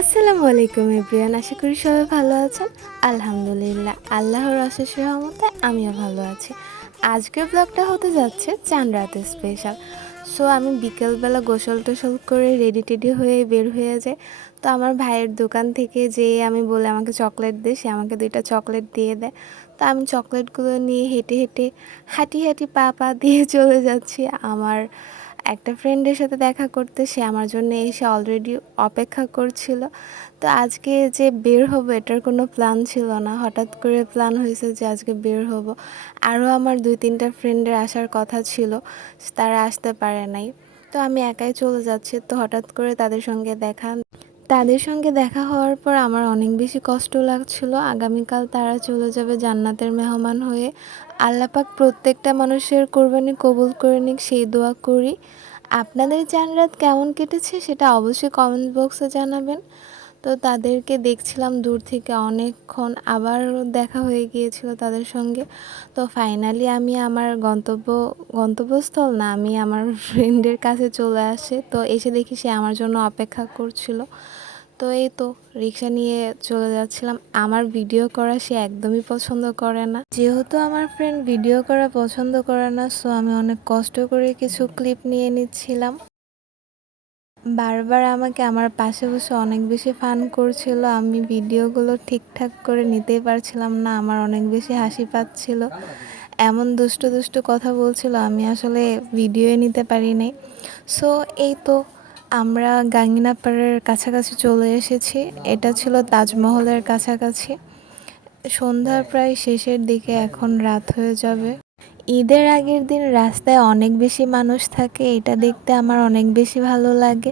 আসসালামু আলাইকুম এভরিয়ান আশা করি সবাই ভালো আছেন। আলহামদুলিল্লাহ, আল্লাহর অশেষ রহমতে আমিও ভালো আছি। আজকের ব্লগটা হতে যাচ্ছে চান স্পেশাল সো আমি বিকেলবেলা গোসল টোসল করে রেডি টেডি হয়ে বের হয়ে যাই। তো আমার ভাইয়ের দোকান থেকে যে আমি বলে আমাকে চকলেট দে সে আমাকে দুইটা চকলেট দিয়ে দেয়। তো আমি চকলেটগুলো নিয়ে হেঁটে হেঁটে হাঁটি হাঁটি পা পা দিয়ে চলে যাচ্ছি আমার একটা ফ্রেন্ডের সাথে দেখা করতে, সে আমার জন্য এসে অলরেডি অপেক্ষা করছিল। তো আজকে যে বের হব, এটার কোনো প্ল্যান ছিল না। হঠাৎ করে প্ল্যান হয়েছে যে আজকে বের হব। আরও আমার দুই তিনটা ফ্রেন্ডের আসার কথা ছিল, তারা আসতে পারে নাই। তো আমি একাই চলে যাচ্ছি। তো হঠাৎ করে তাদের সঙ্গে দেখা তাদের সঙ্গে দেখা হওয়ার পর আমার অনেক বেশি কষ্ট লাগছিল। আগামীকাল তারা চলে যাবে জান্নাতের মেহমান হয়ে। আল্লাপাক প্রত্যেকটা মানুষের কোরবানি কবুল করে নিক, সেই দোয়া করি। আপনাদের জানরাত কেমন কেটেছে সেটা অবশ্যই কমেন্ট বক্সে জানাবেন। তো তাদেরকে দেখছিলাম দূর থেকে অনেকক্ষণ আবার দেখা হয়ে গিয়েছিল তাদের সঙ্গে। তো ফাইনালি আমি আমার গন্তব্য, গন্তব্যস্থল না, আমি আমার ফ্রেন্ডের কাছে চলে আসে। তো এসে দেখি সে আমার জন্য অপেক্ষা করছিল। তো এই তো রিক্সা নিয়ে চলে যাচ্ছিলাম। আমার ভিডিও করা সে একদমই পছন্দ করে না। যেহেতু আমার ফ্রেন্ড ভিডিও করা পছন্দ করে না সো আমি অনেক কষ্ট করে কিছু ক্লিপ নিয়ে নিচ্ছিলাম। বারবার আমাকে আমার পাশে বসে অনেক বেশি ফান করছিল, আমি ভিডিওগুলো ঠিকঠাক করে নিতেই পারছিলাম না, আমার অনেক বেশি হাসি পাচ্ছিল। এমন দুষ্টু দুষ্টু কথা বলছিল, আমি আসলে ভিডিওয়ে নিতে পারি নাই সো এই তো আমরা গাঙ্গিনাপাড়ের কাছাকাছি চলে এসেছি, এটা ছিল তাজমহলের কাছাকাছি। সন্ধ্যার প্রায় শেষের দিকে এখন রাত হয়ে যাবে। ঈদের আগের দিন রাস্তায় অনেক বেশি মানুষ থাকে, এটা দেখতে আমার অনেক বেশি ভালো লাগে।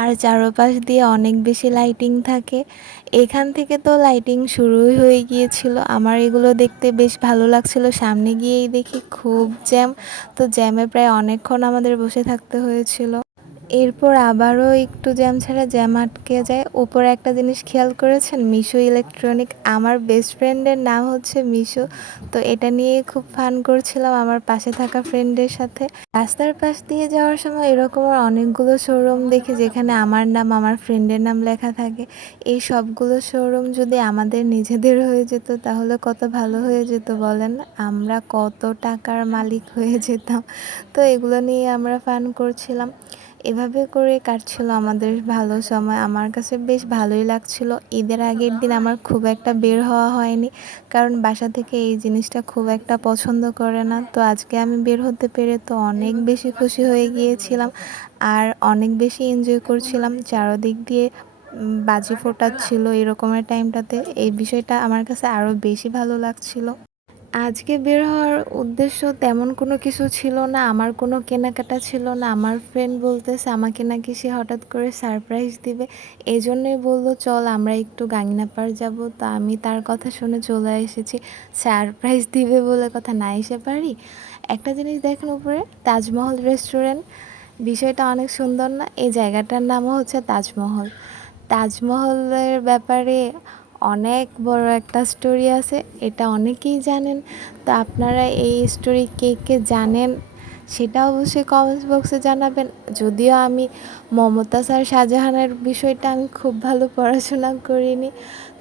আর চারপাশ দিয়ে অনেক বেশি লাইটিং থাকে। এখান থেকে তো লাইটিং শুরুই হয়ে গিয়েছিল। আমার এগুলো দেখতে বেশ ভালো লাগছিল। সামনে গিয়েই দেখি খুব জ্যাম তো জ্যামে প্রায় অনেকক্ষণ আমাদের বসে থাকতে হয়েছিল। এরপর আবারও একটু জ্যাম ছাড়া জ্যাম আটকে যায়। ওপরে একটা জিনিস খেয়াল করেছেন? মিশো ইলেকট্রনিক। আমার বেস্ট ফ্রেন্ডের নাম হচ্ছে মিশো। তো এটা নিয়ে খুব ফান করছিলাম আমার পাশে থাকা ফ্রেন্ডের সাথে। রাস্তার পাশ দিয়ে যাওয়ার সময় এরকম অনেকগুলো শোরুম দেখি যেখানে আমার নাম, আমার ফ্রেন্ডের নাম লেখা থাকে। এই সবগুলো শোরুম যদি আমাদের নিজেদের হয়ে যেত, তাহলে কত ভালো হয়ে যেত বলেন? আমরা কত টাকার মালিক হয়ে যেতাম। তো এগুলো নিয়ে আমরা ফান করছিলাম। এভাবে করে কাটছিল আমাদের ভালো সময়। আমার কাছে বেশ ভালোই লাগছিল। ঈদের আগের দিন আমার খুব একটা বের হওয়া হয়নি, কারণ বাসা থেকে এই জিনিসটা খুব একটা পছন্দ করে না। তো আজকে আমি বের হতে পেরে তো অনেক বেশি খুশি হয়ে গিয়েছিলাম আর অনেক বেশি এনজয় করছিলাম। চারোদিক দিয়ে বাজি ফোটাচ্ছিল এরকমের টাইমটাতে এই বিষয়টা আমার কাছে আরও বেশি ভালো লাগছিল। আজকে বের হওয়ার উদ্দেশ্য তেমন কোনো কিছু ছিল না। আমার কোনো কেনাকাটা ছিল না। আমার ফ্রেন্ড বলতেছে, আমাকে নাকি সে হঠাৎ করে সারপ্রাইজ দিবে। এই জন্যই বলল, চল, আমরা একটু গাঙ্গিনাপাড় যাব। তো আমি তার কথা শুনে চলে এসেছি। সারপ্রাইজ দিবে বলে কথা না এসে পারি? একটা জিনিস দেখেন উপরে, তাজমহল রেস্টুরেন্ট বিষয়টা অনেক সুন্দর না? এই জায়গাটার নামও হচ্ছে তাজমহল। তাজমহলের ব্যাপারে অনেক বড় একটা স্টোরি আছে, এটা অনেকেই জানেন। তো আপনারা এই স্টোরি কে কে জানেন, সেটা অবশ্যই কমেন্টস বক্সে জানাবেন। যদিও আমি মমতাজ আর শাহজাহানের বিষয়টা আমি খুব ভালো পড়াশোনা করিনি।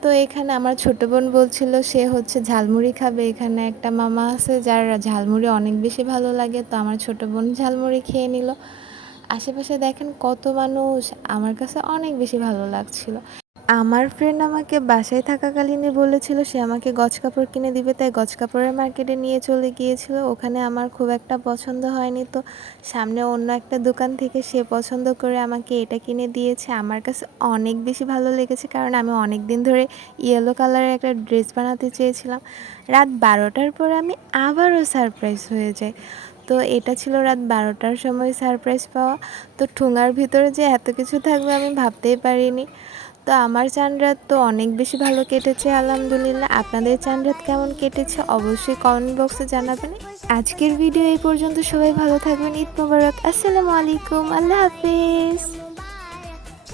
তো এখানে আমার ছোটো বোন বলছিল, সে হচ্ছে ঝালমুড়ি খাবে। এখানে একটা মামা আছে, যার ঝালমুড়ি অনেক বেশি ভালো লাগে। তো আমার ছোটো বোন ঝালমুড়ি খেয়ে নিল। আশেপাশে দেখেন কত মানুষ, আমার কাছে অনেক বেশি ভালো লাগছিল। আমার ফ্রেন্ড আমাকে বাসায় থাকাকালীনই বলেছিল, সে আমাকে গজ কাপড় কিনে দিবে। তাই গজ কাপড়ের মার্কেটে নিয়ে চলে গিয়েছিল। ওখানে আমার খুব একটা পছন্দ হয়নি তো। সামনে অন্য একটা দোকান থেকে সে পছন্দ করে আমাকে এটা কিনে দিয়েছে। আমার কাছে অনেক বেশি ভালো লেগেছে কারণ আমি অনেক দিন ধরে ইয়েলো কালারের একটা ড্রেস বানাতে চেয়েছিলাম। রাত বারোটার পরে আমি আবারও সারপ্রাইজ হয়ে যাই। তো এটা ছিল রাত বারোটার সময় সারপ্রাইজ পাওয়া। তো ঠোঙার ভিতরে যে এত কিছু থাকবে আমি ভাবতেই পারিনি। তো আমার চানরাত তো অনেক বেশি ভালো কেটেছে, আলহামদুলিল্লাহ। আপনাদের চানরাত কেমন কেটেছে অবশ্যই কমেন্ট বক্সে জানাবেন। আজকের ভিডিও এই পর্যন্ত সবাই ভালো থাকবেন, ঈদ মোবারক। আসসালামু আলাইকুম, আল্লাহ হাফিজ।